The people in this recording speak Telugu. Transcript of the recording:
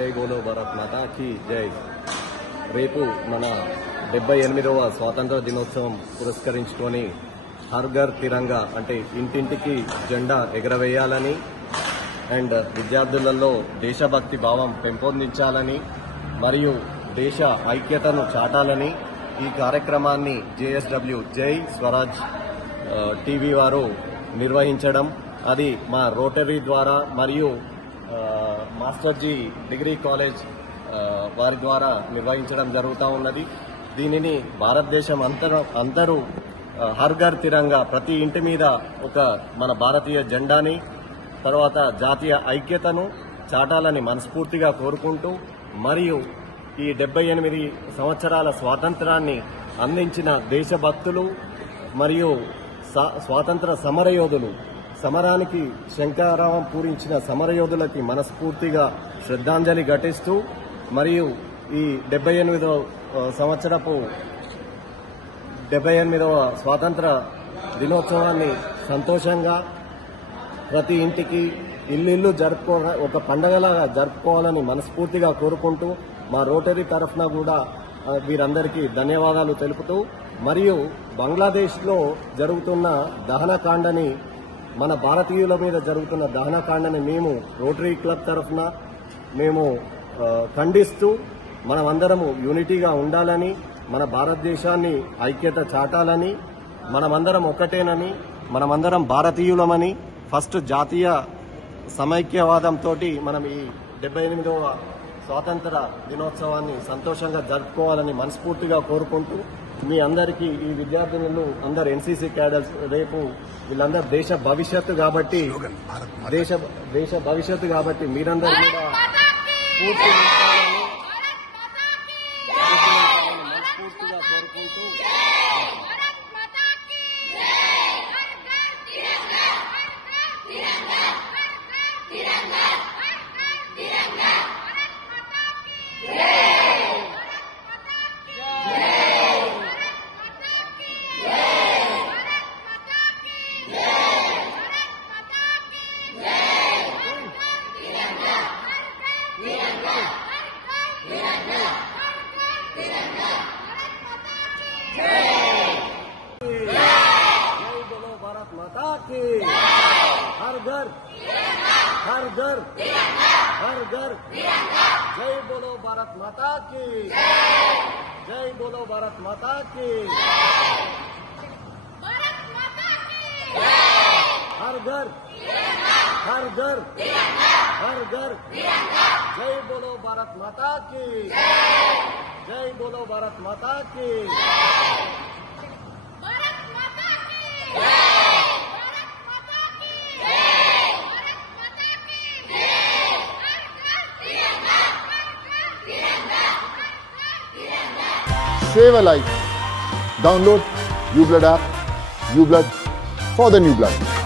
జై బోలో భారత్ మాతా కీ జై. రేపు మన 78వ స్వాతంత్ర దినోత్సవం పురస్కరించుకొని హర్ ఘర్ తిరంగా అంటే ఇంటింటికి జెండా ఎగరవేయాలని అండ్ విద్యార్థులలో దేశభక్తి భావం పెంపొందించాలని మరియు దేశ ఐక్యతను చాటాలని ఈ కార్యక్రమాన్ని జేఎస్డబ్ల్యూ జై స్వరాజ్ టీవీ వారు నిర్వహించడం, అది మా రోటరీ ద్వారా మరియు మాస్టర్జీ డిగ్రీ కాలేజ్ వారి ద్వారా నిర్వహించడం జరుగుతూ ఉన్నది. దీనిని భారతదేశం అందరూ హర్ ఘర్ తిరంగా ప్రతి ఇంటి మీద ఒక మన భారతీయ జెండాని తర్వాత జాతీయ ఐక్యతను చాటాలని మనస్ఫూర్తిగా కోరుకుంటూ మరియు ఈ 78 సంవత్సరాల స్వాతంత్రాన్ని అందించిన దేశభక్తులు మరియు స్వాతంత్ర సమరయోధులు, సమరానికి శంఖారావం పూరించిన సమరయోధులకి మనస్ఫూర్తిగా శ్రద్ధాంజలి ఘటిస్తూ మరియు ఈ 78వ సంవత్సరపు 78వ స్వాతంత్ర దినోత్సవాన్ని సంతోషంగా ప్రతి ఇంటికి ఇల్లు ఒక పండగలాగా జరుపుకోవాలని మనస్ఫూర్తిగా కోరుకుంటూ మా రోటరీ తరఫున కూడా వీరందరికీ ధన్యవాదాలు తెలుపుతూ మరియు బంగ్లాదేశ్లో జరుగుతున్న దహనకాండని, మన భారతీయుల మీద జరుగుతున్న దహనకాండని మేము రోటరీ క్లబ్ తరఫున మేము ఖండిస్తూ మనమందరము యూనిటీగా ఉండాలని, మన భారతదేశాన్ని ఐక్యత చాటాలని, మనమందరం ఒక్కటేనని, మనమందరం భారతీయులమని ఫస్ట్ జాతీయ సమైక్యవాదంతో మనం ఈ 78వ స్వాతంత్ర దినోత్సవాన్ని సంతోషంగా జరుపుకోవాలని మనస్ఫూర్తిగా కోరుకుంటూ మీ అందరికీ ఈ విద్యార్థులు అందరు ఎన్సీసీ క్యాడర్స్ రేపు వీళ్ళందరూ దేశ భవిష్యత్తు కాబట్టి మీరందరూ కూడా పూర్తి మనస్ఫూర్తిగా కోరుకుంటూ हर घर जय बोलो भारत माता की, जय बोलो भारत माता की, हर घर जय बोलो भारत माता की, जय बोलो भारत माता की. Save a life. Download uBlood app. uBlood for the new blood.